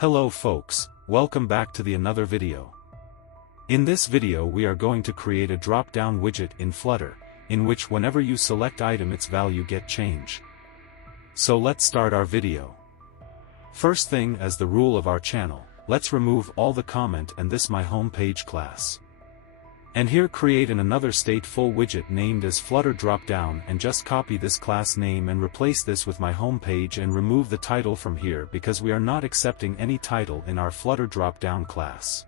Hello folks, welcome back to another video. In this video we are going to create a drop-down widget in Flutter, in which whenever you select item its value get change. So let's start our video. First thing, as the rule of our channel, let's remove all the comment and this my home page class. And here create another stateful widget named as Flutter Dropdown and just copy this class name and replace this with my home page and remove the title from here because we are not accepting any title in our Flutter Dropdown class.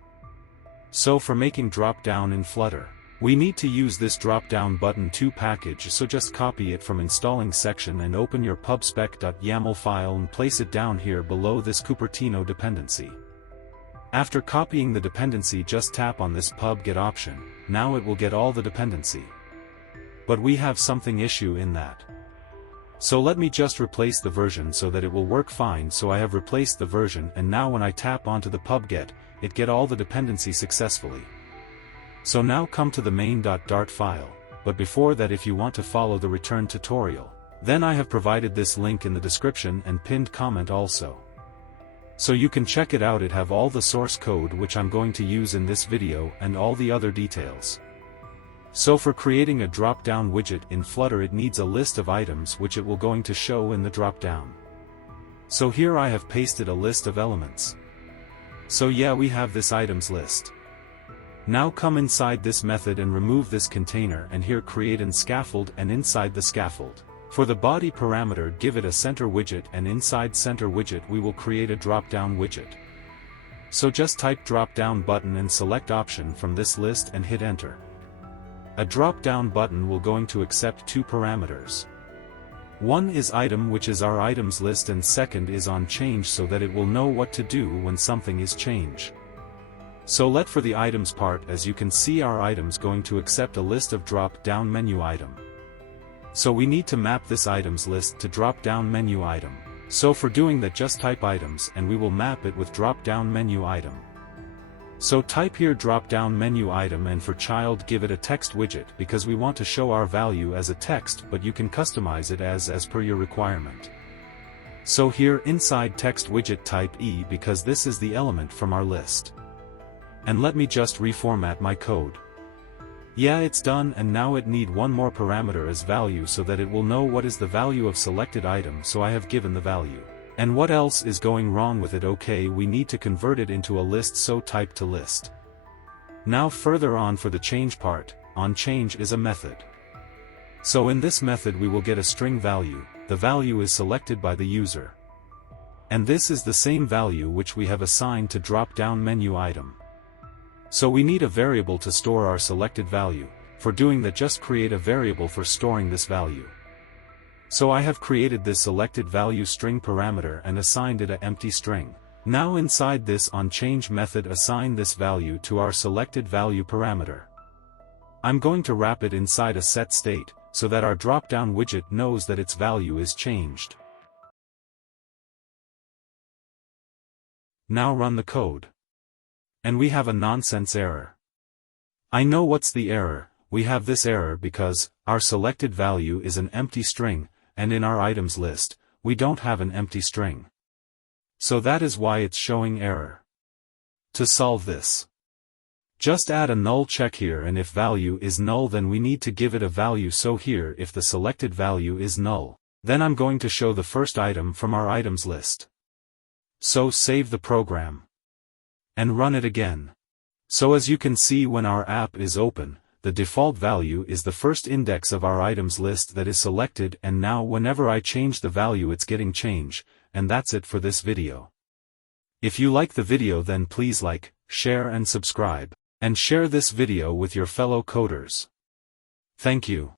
So for making Dropdown in Flutter, we need to use this DropdownButton package, so just copy it from installing section and open your pubspec.yaml file and place it down here below this Cupertino dependency. After copying the dependency, just tap on this pub get option, now it will get all the dependency. But we have something issue in that. So let me just replace the version so that it will work fine. So I have replaced the version and now when I tap onto the pub get, it get all the dependency successfully. So now come to the main.dart file, but before that if you want to follow the return tutorial, then I have provided this link in the description and pinned comment also. So you can check it out. It have all the source code which I'm going to use in this video and all the other details. So for creating a drop-down widget in Flutter it needs a list of items which it will going to show in the drop-down. So here I have pasted a list of elements. So yeah, we have this items list. Now come inside this method and remove this container and here create an scaffold and inside the scaffold, for the body parameter give it a center widget and inside center widget we will create a drop-down widget. So just type drop-down button and select option from this list and hit enter. A drop-down button will going to accept two parameters. One is item, which is our items list, and second is on change, so that it will know what to do when something is changed. So let for the items part, as you can see our items going to accept a list of drop-down menu item. So we need to map this items list to drop-down menu item. So for doing that just type items and we will map it with drop-down menu item. So type here drop-down menu item and for child give it a text widget because we want to show our value as a text, but you can customize it as per your requirement. So here inside text widget type E because this is the element from our list. And let me just reformat my code. Yeah, it's done, and now it need one more parameter as value so that it will know what is the value of selected item, so I have given the value. And what else is going wrong with it? Okay, we need to convert it into a list, so type to list. Now further on for the change part, on change is a method. So in this method we will get a string value, the value is selected by the user. And this is the same value which we have assigned to drop-down menu item. So we need a variable to store our selected value. For doing that just create a variable for storing this value. So I have created this selected value string parameter and assigned it an empty string. Now inside this onChange method assign this value to our selected value parameter. I'm going to wrap it inside a set state, so that our drop-down widget knows that its value is changed. Now run the code. And we have a nonsense error. I know what's the error. We have this error because our selected value is an empty string, and in our items list, we don't have an empty string. So that is why it's showing error. To solve this, just add a null check here, and if value is null then we need to give it a value. So here if the selected value is null, then I'm going to show the first item from our items list. So save the program. And run it again. So as you can see when our app is open, the default value is the first index of our items list that is selected, and now whenever I change the value it's getting changed, and that's it for this video. If you like the video then please like, share and subscribe, and share this video with your fellow coders. Thank you.